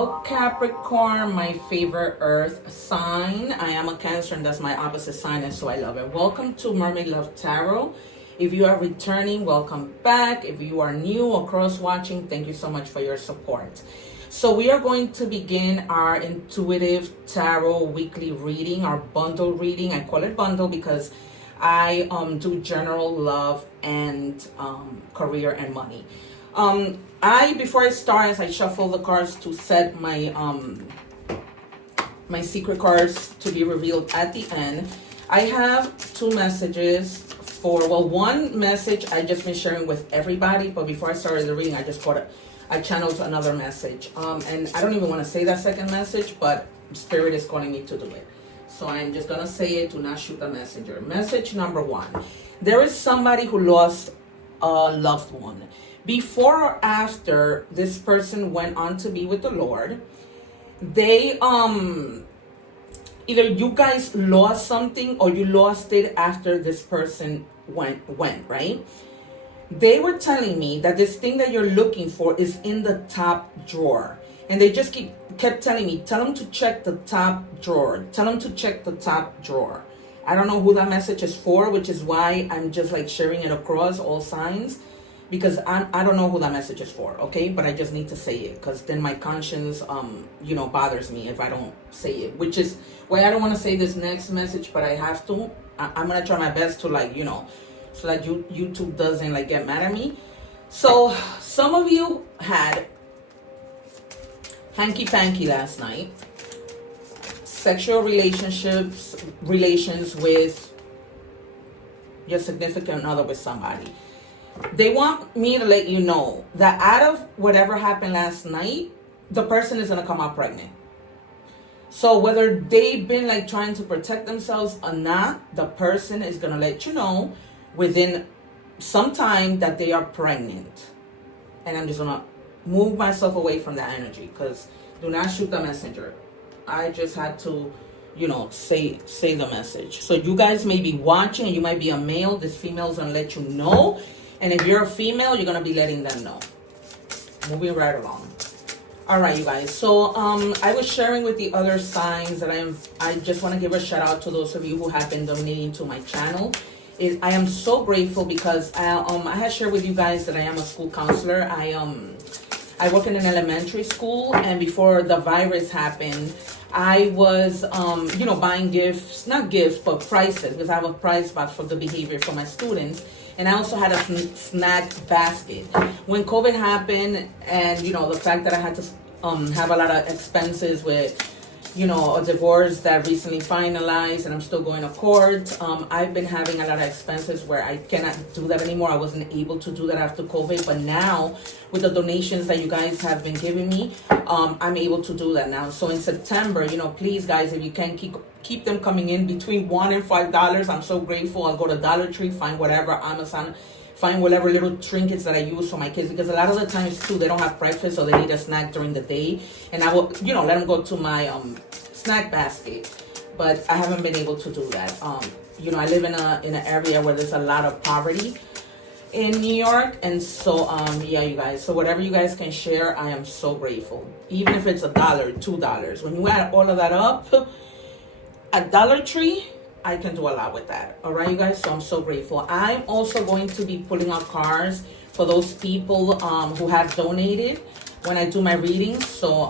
Hello Capricorn, my favorite earth sign. I am a Cancer and that's my opposite sign, and so I love it. Welcome to Mermaid Love Tarot. If you are returning, welcome back. If you are new or cross-watching, thank you so much for your support. So we are going to begin our intuitive tarot weekly reading, our bundle reading. I call it bundle because I do general love and career and money. Before I start, as I shuffle the cards to set my my secret cards to be revealed at the end, I have two messages for, well, one message I just been sharing with everybody, but before I started the reading, I channeled another message. And I don't even want to say that second message, but Spirit is calling me to do it. So I'm just going to say it, do not shoot the messenger. Message number one. There is somebody who lost a loved one. Before or after this person went on to be with the Lord, they either you guys lost something or you lost it after this person went, right? They were telling me that this thing that you're looking for is in the top drawer. And they just kept telling me, tell them to check the top drawer. Tell them to check the top drawer. I don't know who that message is for, which is why I'm just like sharing it across all signs. Because I don't know who that message is for, okay? But I just need to say it because then my conscience, bothers me if I don't say it. Which is why I don't want to say this next message, but I have to. I'm going to try my best to so that YouTube doesn't get mad at me. So some of you had hanky-panky last night. Sexual relations with your significant other, with somebody. They want me to let you know that out of whatever happened last night, the person is going to come out pregnant. So whether they've been trying to protect themselves or not, the person is going to let you know within some time that they are pregnant. And I'm just going to move myself away from that energy because do not shoot the messenger. I just had to, say the message. So you guys may be watching and you might be a male. This female's going to let you know. And if you're a female, you're going to be letting them know. Moving right along. All right, you guys. So I was sharing with the other signs that I just want to give a shout out to those of you who have been donating to my channel. I am so grateful because I had shared with you guys that I am a school counselor. I work in an elementary school, and before the virus happened, I was, buying gifts, not gifts, but prices, because I have a prize box for the behavior for my students. And I also had a snack basket. When COVID happened and, the fact that I had to have a lot of expenses with, a divorce that recently finalized and I'm still going to court. I've been having a lot of expenses where I cannot do that anymore. I wasn't able to do that after COVID. But now with the donations that you guys have been giving me, I'm able to do that now. So in September, please guys, if you can keep them coming in between $1 and $5. I'm so grateful. I'll go to Dollar Tree, find whatever, Amazon, find whatever little trinkets that I use for my kids, because a lot of the times too they don't have breakfast, so they need a snack during the day, and I will let them go to my snack basket. But I haven't been able to do that. I live in an area where there's a lot of poverty in New York, and so yeah, you guys, so whatever you guys can share, I am so grateful. Even if it's $1, $2, when you add all of that up at Dollar Tree, I can do a lot with that. All right, you guys, so I'm so grateful. I'm also going to be putting out cards for those people who have donated when I do my readings. So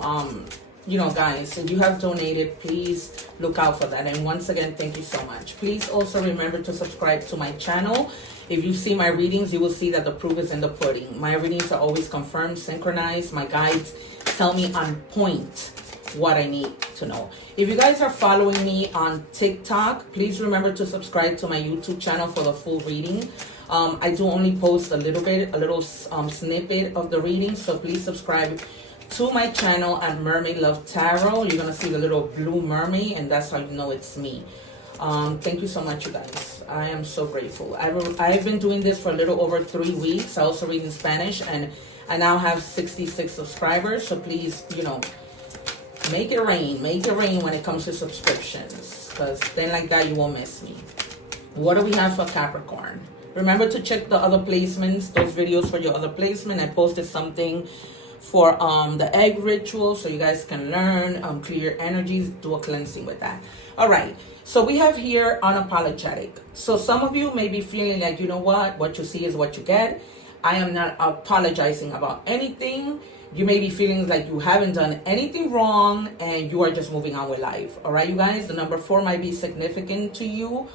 guys, if you have donated, please look out for that. And once again, thank you so much. Please also remember to subscribe to my channel. If you see my readings, you will see that the proof is in the pudding. My readings are always confirmed, synchronized. My guides tell me on point what I need to know. If you guys are following me on TikTok, please remember to subscribe to my YouTube channel for the full reading. I do only post a little snippet of the reading, so please subscribe to my channel at Mermaid Love Tarot. You're gonna see the little blue mermaid, and that's how you know it's me. Thank you so much, you guys. I am so grateful. I've been doing this for a little over 3 weeks. I also read in Spanish, and I now have 66 subscribers. So please, make it rain when it comes to subscriptions, because then like that you won't miss me. What do we have for Capricorn? Remember to check the other placements, those videos for your other placement. I posted something for the egg ritual, so you guys can learn, clear energies, do a cleansing with that. All right, so we have here unapologetic. So some of you may be feeling like, you know what you see is what you get. I am not apologizing about anything. You may be feeling like you haven't done anything wrong and you are just moving on with life. All right, you guys, the number 4 might be significant to you.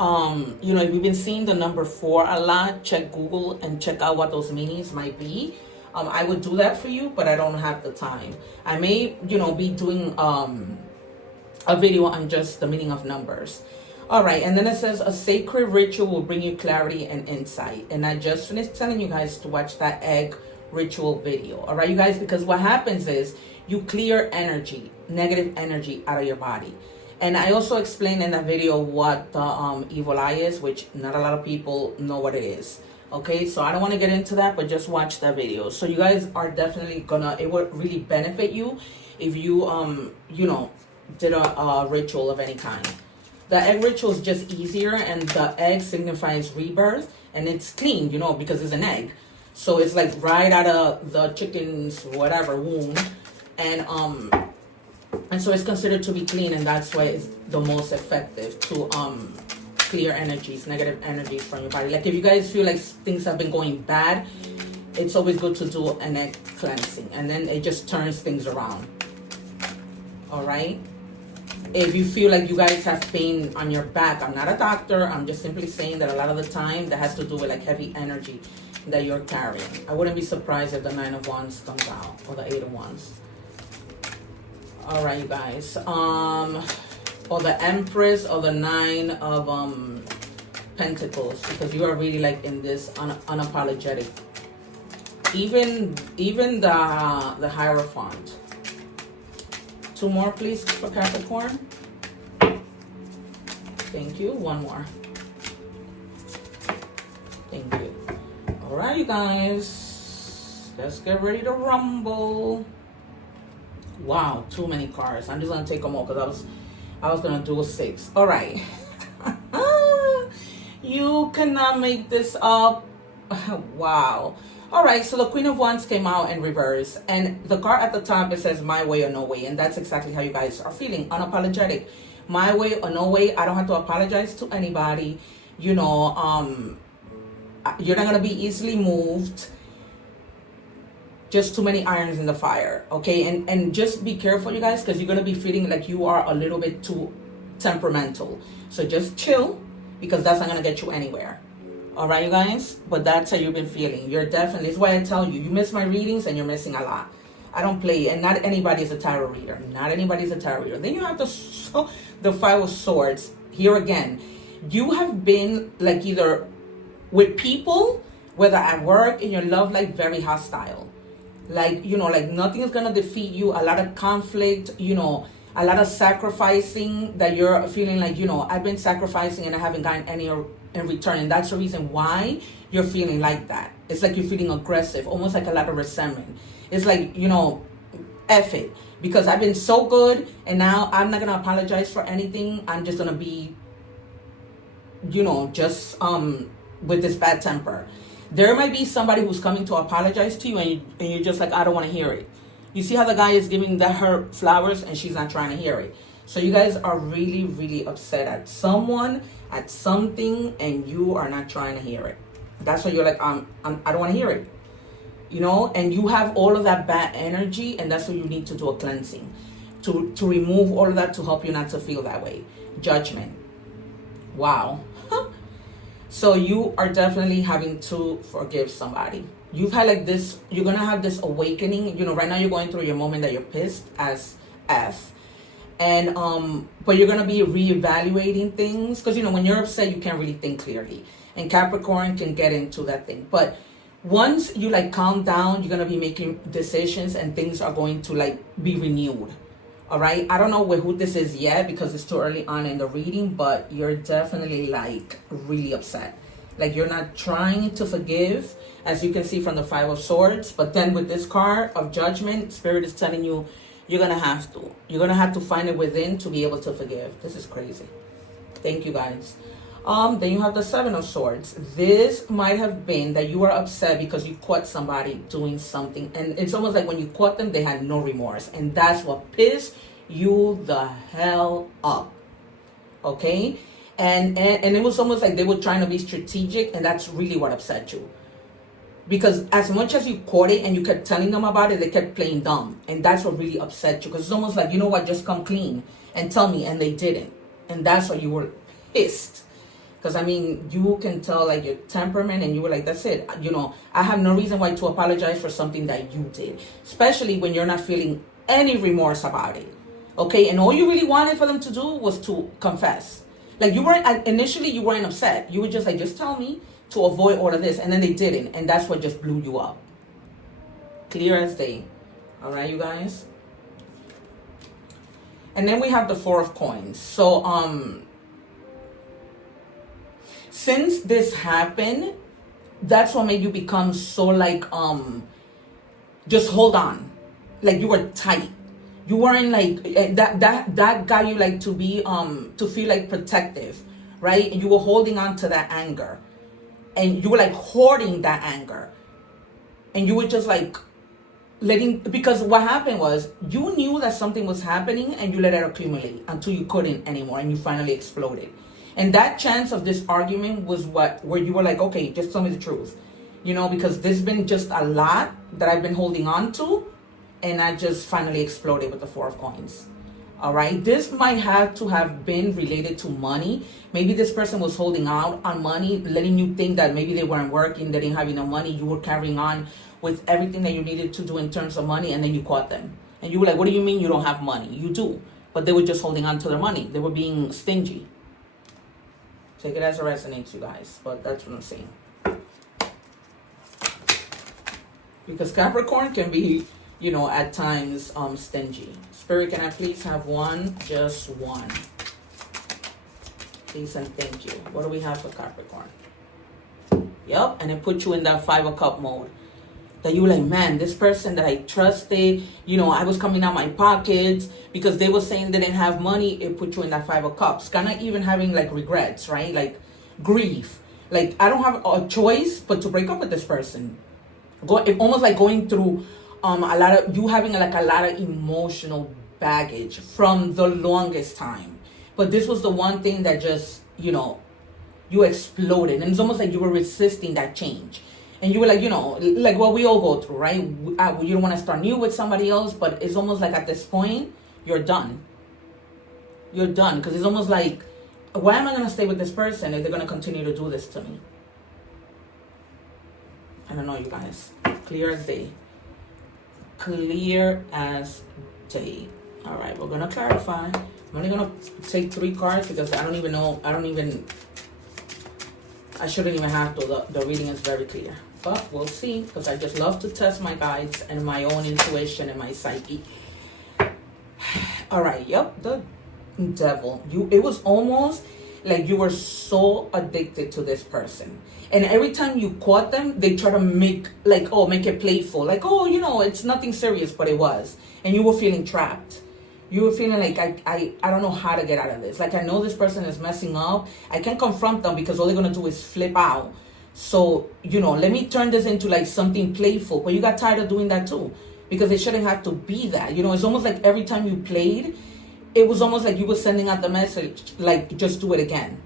You know, if you've been seeing the number 4 a lot, check Google and check out what those meanings might be. I would do that for you, but I don't have the time. I may, you know, be doing a video on just the meaning of numbers. All right, and then it says a sacred ritual will bring you clarity and insight. And I just finished telling you guys to watch that egg ritual video. All right, you guys, because what happens is you clear energy, negative energy out of your body. And I also explained in that video what the evil eye is, which not a lot of people know what it is. Okay, so I don't want to get into that, but just watch that video. So you guys are definitely gonna, it would really benefit you if you, you know, did a ritual of any kind. The egg ritual is just easier, and the egg signifies rebirth, and it's clean, you know, because it's an egg. So it's like right out of the chicken's whatever womb, and so it's considered to be clean, and that's why it's the most effective to clear energies, negative energies from your body. Like if you guys feel like things have been going bad, it's always good to do an egg cleansing, and then it just turns things around. All right. If you feel like you guys have pain on your back, I'm not a doctor, I'm just simply saying that a lot of the time that has to do with like heavy energy that you're carrying. I wouldn't be surprised if the 9 of Wands comes out, or the 8 of Wands. All right, you guys. Or the Empress, or the 9 of Pentacles, because you are really like in this unapologetic. Even the Hierophant. 2 more, please, for Capricorn. Thank you. 1 more. Thank you. All right, you guys. Let's get ready to rumble. Wow, too many cards. I'm just gonna take them all because I was gonna do a 6. All right. You cannot make this up. Wow. All right, so the Queen of Wands came out in reverse, and the card at the top, it says my way or no way, and that's exactly how you guys are feeling, unapologetic. My way or no way. I don't have to apologize to anybody. You know, you're not gonna be easily moved. Just too many irons in the fire, okay? And just be careful, you guys, because you're gonna be feeling like you are a little bit too temperamental. So just chill, because that's not gonna get you anywhere. All right, you guys, but that's how you've been feeling. You're definitely, it's why I tell you, you miss my readings and you're missing a lot. I don't play, and not anybody is a tarot reader. Not anybody is a tarot reader. Then you have the 5 of Swords. Here again, you have been like either with people, whether at work, in your love life, very hostile. Like, you know, like nothing is going to defeat you. A lot of conflict, you know, a lot of sacrificing that you're feeling like, you know, I've been sacrificing and I haven't gotten any in return. And that's the reason why you're feeling like that. It's like you're feeling aggressive, almost like a lot of resentment. It's like, you know, F it. Because I've been so good and now I'm not going to apologize for anything. I'm just going to be, you know, just with this bad temper. There might be somebody who's coming to apologize to you and you're just like, I don't want to hear it. You see how the guy is giving her flowers and she's not trying to hear it. So you guys are really, really upset at someone, at something, and you are not trying to hear it. That's why you're like, I don't want to hear it. You know, and you have all of that bad energy, and that's why you need to do a cleansing. To remove all of that, to help you not to feel that way. Judgment. Wow. So you are definitely having to forgive somebody. You've had like this, you're going to have this awakening. You know, right now you're going through your moment that you're pissed as F. And, but you're going to be reevaluating things. Because, you know, when you're upset, you can't really think clearly. And Capricorn can get into that thing. But once you like calm down, you're going to be making decisions and things are going to like be renewed. All right. I don't know who this is yet because it's too early on in the reading, but you're definitely like really upset. Like you're not trying to forgive, as you can see from the 5 of Swords. But then with this card of Judgment, Spirit is telling you, you're going to have to. You're going to have to find it within to be able to forgive. This is crazy. Thank you, guys. Then you have the Seven of Swords. This might have been that you were upset because you caught somebody doing something, and it's almost like when you caught them, they had no remorse, and that's what pissed you the hell up. Okay, and it was almost like they were trying to be strategic, and that's really what upset you. Because as much as you caught it and you kept telling them about it, they kept playing dumb, and that's what really upset you. Because it's almost like, you know what, just come clean and tell me, and they didn't, and that's why you were pissed. Because, I mean, you can tell, like, your temperament, and you were like, that's it. You know, I have no reason why to apologize for something that you did. Especially when you're not feeling any remorse about it. Okay? And all you really wanted for them to do was to confess. Like, you weren't, initially, you weren't upset. You were just like, just tell me to avoid all of this. And then they didn't. And that's what just blew you up. Clear as day. All right, you guys? And then we have the Four of Coins. So, since this happened, that's what made you become so like, just hold on. Like you were tight. You weren't like, that got you like to be, to feel like protective, right? And you were holding on to that anger. And you were like hoarding that anger. And you were just like because what happened was you knew that something was happening and you let it accumulate until you couldn't anymore and you finally exploded. And that chance of this argument was where you were like, okay, just tell me the truth. You know, because there's been just a lot that I've been holding on to, and I just finally exploded with the Four of Coins. All right. This might have to have been related to money. Maybe this person was holding out on money, letting you think that maybe they weren't working, they didn't have enough money. You were carrying on with everything that you needed to do in terms of money, and then you caught them. And you were like, what do you mean you don't have money? You do. But they were just holding on to their money. They were being stingy. Take it as it resonates, you guys. But that's what I'm saying. Because Capricorn can be, you know, at times stingy. Spirit, can I please have one? Just one. Please and thank you. What do we have for Capricorn? Yep, and it put you in that Five of Cup mode. That you were like, man, this person that I trusted, you know, I was coming out my pockets because they were saying they didn't have money. It put you in that Five of Cups. Kind of even having like regrets, right? Like grief. Like, I don't have a choice but to break up with this person. Almost like going through a lot of, you having like a lot of emotional baggage from the longest time. But this was the one thing that just, you know, you exploded. And it's almost like you were resisting that change. And you were like, you know, like what we all go through, right? You don't want to start new with somebody else, but it's almost like at this point, you're done. You're done. Because it's almost like, why am I going to stay with this person if they're going to continue to do this to me? I don't know, you guys. Clear as day. Clear as day. All right, we're going to clarify. I'm only going to take 3 cards because I don't even know. I shouldn't even have to. The reading is very clear. But we'll see, because I just love to test my guides and my own intuition and my psyche. All right, yep, the Devil. It was almost like you were so addicted to this person. And every time you caught them, they try to make it playful. Like, oh, you know, it's nothing serious, but it was. And you were feeling trapped. You were feeling like, I don't know how to get out of this. Like, I know this person is messing up. I can't confront them because all they're going to do is flip out. So, you know, let me turn this into like something playful. But you got tired of doing that too. Because it shouldn't have to be that. You know, it's almost like every time you played, it was almost like you were sending out the message, like, just do it again.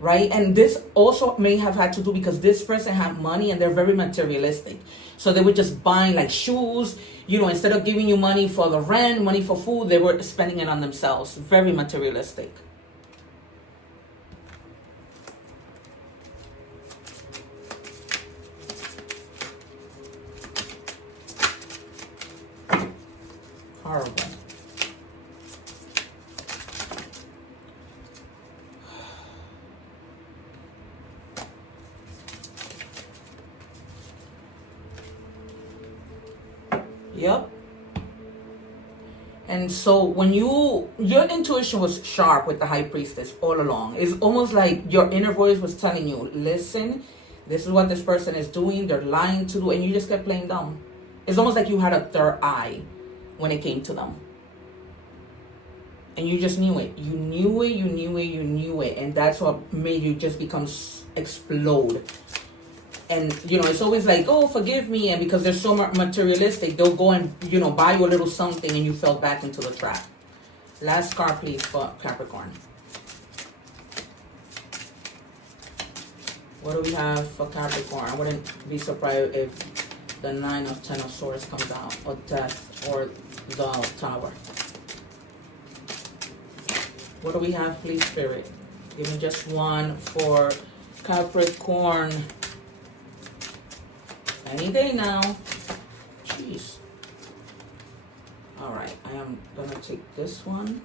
Right? And this also may have had to do because this person had money and they're very materialistic. So they were just buying like shoes, you know, instead of giving you money for the rent, money for food, they were spending it on themselves. Very materialistic. Horrible. Yep. And so when your intuition was sharp with the High Priestess all along. It's almost like your inner voice was telling you, listen, this is what this person is doing. They're lying to you. And you just kept playing dumb. It's almost like you had a third eye when it came to them. And you just knew it. You knew it, you knew it, you knew it. And that's what made you just become explode. And, you know, it's always like, oh, forgive me. And because they're so materialistic, they'll go and, you know, buy you a little something and you fell back into the trap. Last card, please, for Capricorn. What do we have for Capricorn? I wouldn't be surprised if the 9 of 10 of Swords comes out, or Death, or the Tower. What do we have, please, Spirit? Give me just one for Capricorn. Any day now. Jeez. Alright, I am going to take this one.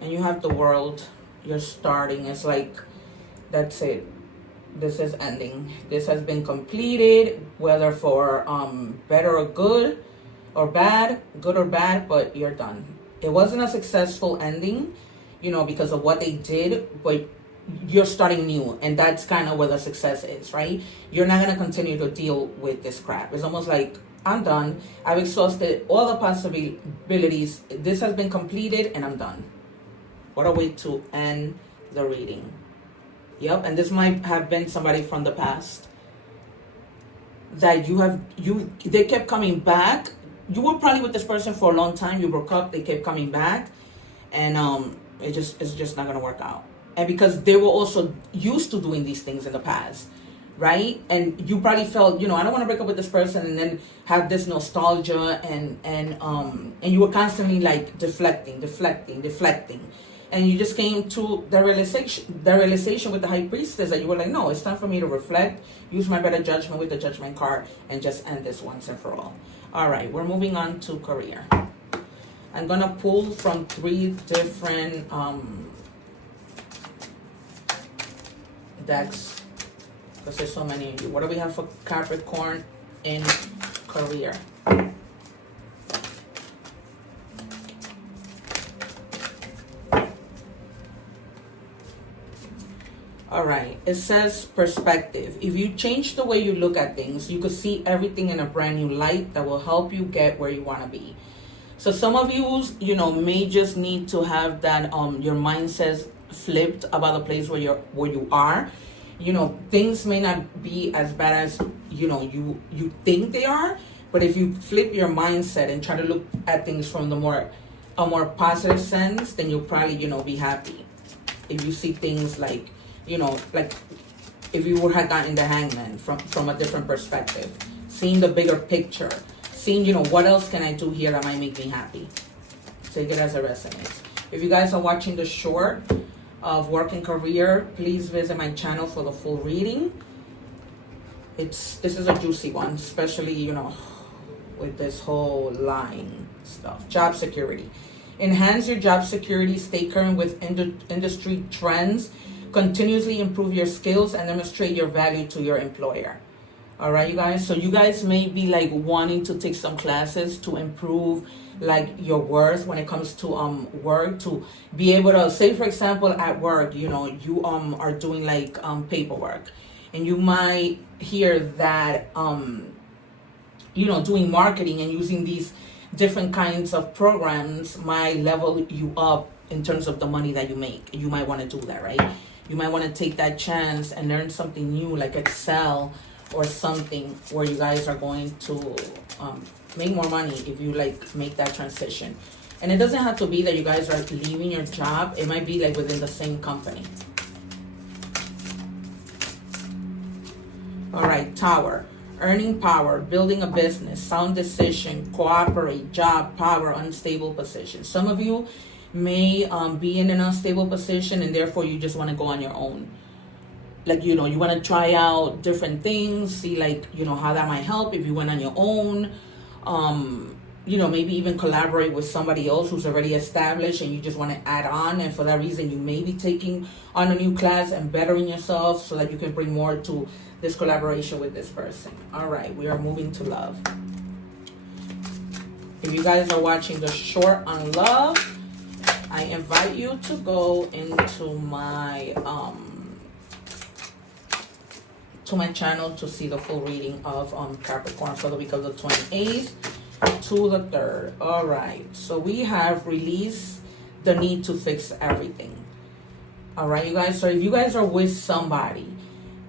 And you have the World. You're starting. It's like, that's it. This is ending. This has been completed, whether for better or good or bad, good or bad, but you're done. It wasn't a successful ending, you know, because of what they did, but you're starting new, and that's kind of where the success is, right? You're not going to continue to deal with this crap. It's almost like, I'm done. I've exhausted all the possibilities. This has been completed, and I'm done. What a way to end the reading. Yep, and this might have been somebody from the past that they kept coming back. You were probably with this person for a long time. You broke up, they kept coming back, and it's just not gonna work out. And because they were also used to doing these things in the past, right? And you probably felt, you know, I don't want to break up with this person, and then have this nostalgia, and you were constantly like deflecting, and you just came to the realization with the High Priestess that you were like, no, it's time for me to reflect, use my better judgment with the Judgment card, and just end this once and for all. All right, we're moving on to career. I'm gonna pull from 3 different decks, because there's so many of you. What do we have for Capricorn in career? All right, it says perspective. If you change the way you look at things, you could see everything in a brand new light that will help you get where you want to be. So some of you know, may just need to have that your mindset flipped about the place where you are. You know, things may not be as bad as, you know, you think they are, but if you flip your mindset and try to look at things from a more positive sense, then you'll probably, you know, be happy. If you see things like, you know, like if you would have gotten the Hangman from a different perspective, seeing the bigger picture, seeing, you know, what else can I do here that might make me happy. Take it as it resonates. If you guys are watching the short of work and career, please visit my channel for the full reading. This is a juicy one, especially, you know, with this whole lying stuff. Job security. Enhance your job security, stay current with industry trends, continuously improve your skills, and demonstrate your value to your employer. All right, you guys. So you guys may be like wanting to take some classes to improve like your worth when it comes to work, to be able to say, for example, at work, you know, you are doing like paperwork, and you might hear that you know, doing marketing and using these different kinds of programs might level you up in terms of the money that you make. You might want to do that, right? You might want to take that chance and learn something new like Excel or something, where you guys are going to make more money if you like make that transition. And it doesn't have to be that you guys are leaving your job. It might be like within the same company. All right, Tower. Earning power, building a business, sound decision, cooperate, job, power, unstable position. Some of you may be in an unstable position, and therefore you just want to go on your own. Like, you know, you want to try out different things, see like, you know, how that might help if you went on your own. You know, maybe even collaborate with somebody else who's already established, and you just want to add on. And for that reason, you may be taking on a new class and bettering yourself so that you can bring more to this collaboration with this person. All right, we are moving to love. If you guys are watching the short on love, I invite you to go into my channel to see the full reading of Capricorn for the week of the 28th to the third. All right, so we have release the need to fix everything. All right, you guys, so if you guys are with somebody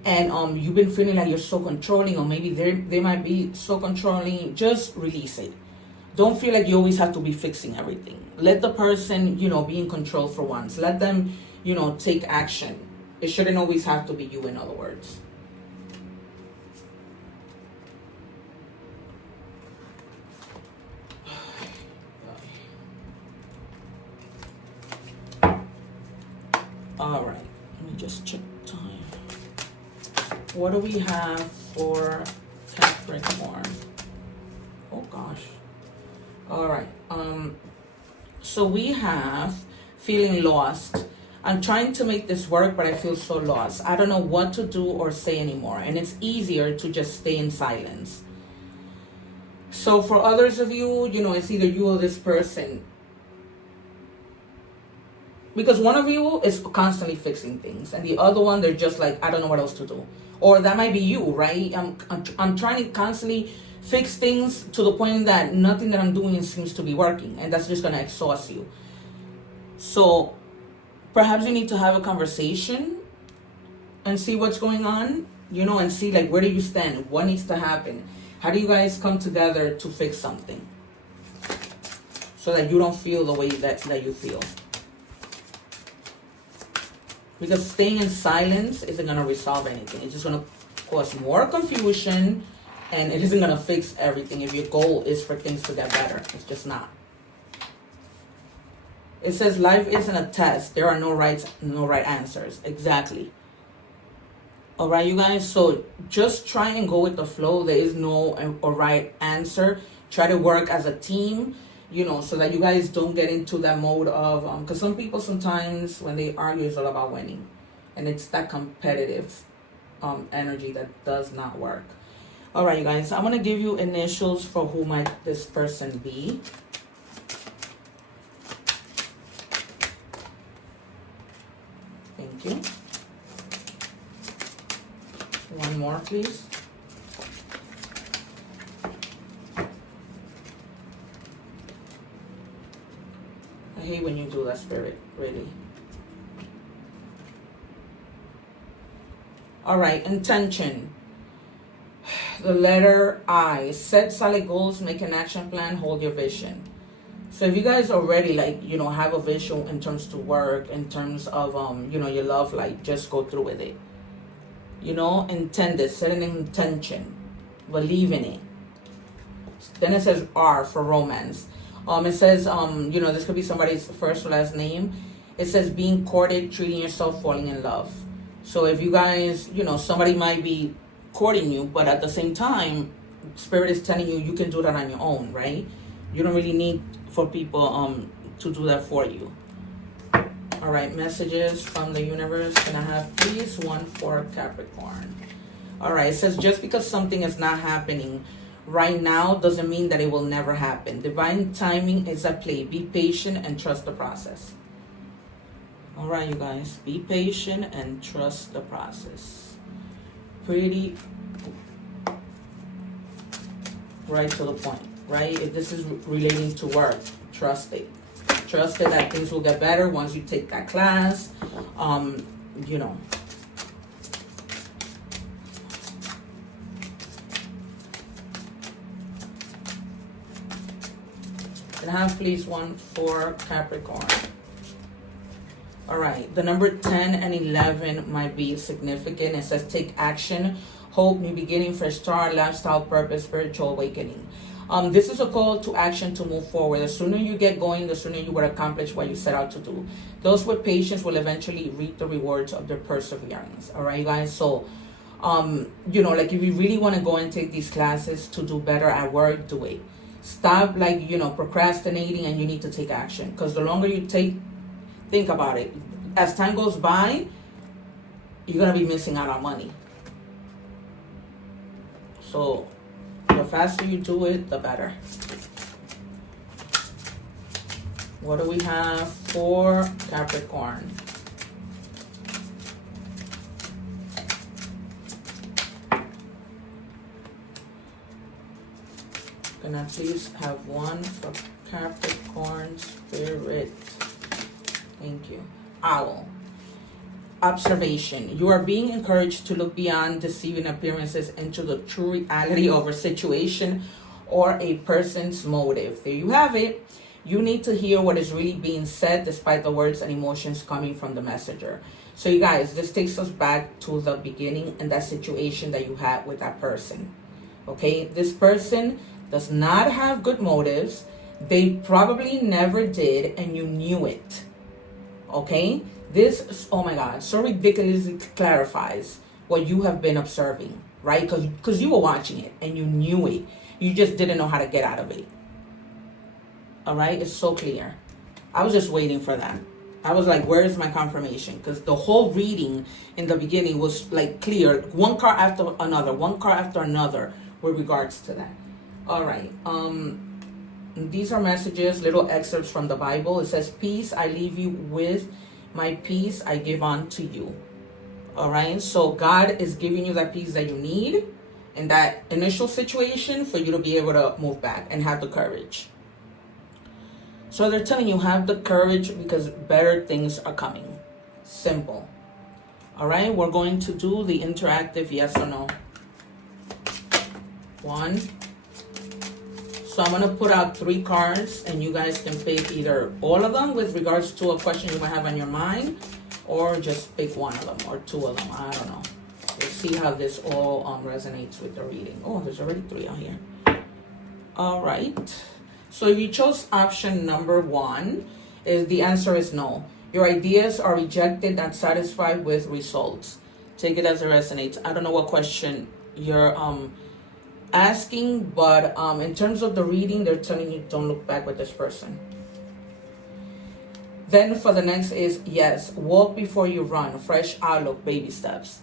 and you've been feeling like you're so controlling, or maybe they might be so controlling, just release it. Don't feel like you always have to be fixing everything. Let the person, you know, be in control for once. Let them, you know, take action. It shouldn't always have to be you, in other words. All right, let me just check time. What do we have for Capricorn? Oh gosh. All right. So we have feeling lost. I'm trying to make this work, but I feel so lost. I don't know what to do or say anymore, and it's easier to just stay in silence. So for others of you, you know, it's either you or this person. Because one of you is constantly fixing things, and the other one, they're just like, I don't know what else to do. Or that might be you, right? I'm trying to constantly fix things to the point that nothing that I'm doing seems to be working, and that's just going to exhaust you. So perhaps you need to have a conversation and see what's going on, you know, and see like, where do you stand? What needs to happen? How do you guys come together to fix something so that you don't feel the way that you feel? Because staying in silence isn't going to resolve anything. It's just going to cause more confusion, and it isn't going to fix everything if your goal is for things to get better. It's just not. It says life isn't a test. There are no right answers. Exactly. All right, you guys. So just try and go with the flow. There is no or right answer. Try to work as a team, you know, so that you guys don't get into that mode of, because some people sometimes when they argue, it's all about winning. And it's that competitive energy that does not work. All right, you guys, I'm going to give you initials for who might this person be. Thank you. One more, please. I hate when you do that, Spirit, really. All right, intention. The letter I. Set solid goals, make an action plan, hold your vision. So if you guys already, like, you know, have a vision in terms to work, in terms of, you know, your love life, just go through with it. You know, intend it, set an intention, believe in it. Then it says R for romance. It says, you know, this could be somebody's first or last name. It says being courted, treating yourself, falling in love. So if you guys, you know, somebody might be courting you, but at the same time, Spirit is telling you, you can do that on your own, right? You don't really need for people to do that for you. All right, messages from the universe. Can I have please one for Capricorn? All right, it says just because something is not happening right now doesn't mean that it will never happen. Divine timing is at play. Be patient and trust the process. All right, you guys, be patient and trust the process. Pretty right to the point, right? If this is relating to work, trust it. Trust it that things will get better once you take that class. You know. Can I have please one for Capricorn? All right, the number 10 and 11 might be significant. It says take action, hope, new beginning, fresh start, lifestyle, purpose, spiritual awakening. This is a call to action to move forward. The sooner you get going, the sooner you will accomplish what you set out to do. Those with patience will eventually reap the rewards of their perseverance. All right, you guys? So, you know, like if you really want to go and take these classes to do better at work, do it. Stop, like, you know, procrastinating, and you need to take action. Because the longer you think about it, as time goes by, you're going to be missing out on money. So the faster you do it, the better. What do we have for Capricorn? Can I please have one for Capricorn Spirit? Thank you. Owl. Observation. You are being encouraged to look beyond deceiving appearances into the true reality of a situation or a person's motive. There you have it. You need to hear what is really being said despite the words and emotions coming from the messenger. So you guys, this takes us back to the beginning and that situation that you had with that person. Okay, this person does not have good motives. They probably never did, and you knew it. Okay, this, oh my God, so ridiculously clarifies what you have been observing, right? Because you were watching it and you knew it. You just didn't know how to get out of it. All right, it's so clear. I was just waiting for that. I was like, where is my confirmation? Because the whole reading in the beginning was like clear. One card after another, one card after another with regards to that. All right. These are messages, little excerpts from the Bible. It says, peace I leave you with, my peace I give unto you. All right. So God is giving you that peace that you need in that initial situation for you to be able to move back and have the courage. So they're telling you, have the courage because better things are coming. Simple. All right. We're going to do the interactive yes or no. 1. So I'm going to put out 3 cards and you guys can pick either all of them with regards to a question you might have on your mind, or just pick one of them or 2 of them. I don't know. We'll see how this all resonates with the reading. Oh, there's already 3 on here. All right. So if you chose option number 1, the answer is no. Your ideas are rejected, not satisfied with results. Take it as it resonates. I don't know what question you're asking, but in terms of the reading, they're telling you don't look back with this person. Then for the next is yes, walk before you run, fresh outlook, baby steps.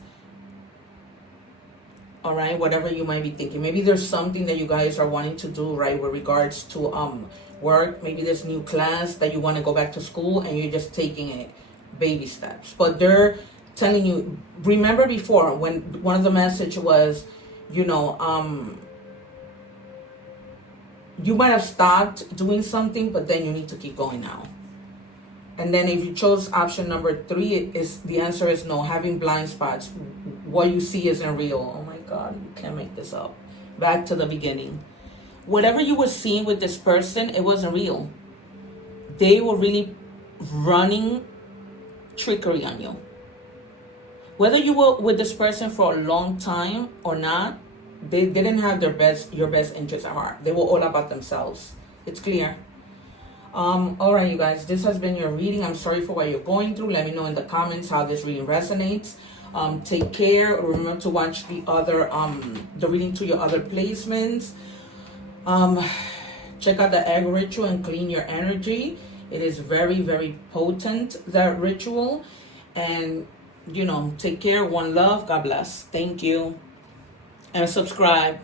All right, whatever you might be thinking. Maybe there's something that you guys are wanting to do, right, with regards to work. Maybe this new class that you want to go back to school and you're just taking it baby steps. But they're telling you, remember before when one of the message was, you know, you might have stopped doing something, but then you need to keep going now. And then if you chose option number 3, the answer is no, having blind spots. What you see isn't real. Oh my God, you can't make this up. Back to the beginning. Whatever you were seeing with this person, it wasn't real. They were really running trickery on you. Whether you were with this person for a long time or not, they didn't have your best interests at heart. They were all about themselves. It's clear. All right, you guys, this has been your reading. I'm sorry for what you're going through. Let me know in the comments how this reading resonates. Take care. Remember to watch the other the reading to your other placements. Check out the egg ritual and clean your energy. It is very, very potent, that ritual. And you know, take care. One love. God bless. Thank you. And subscribe.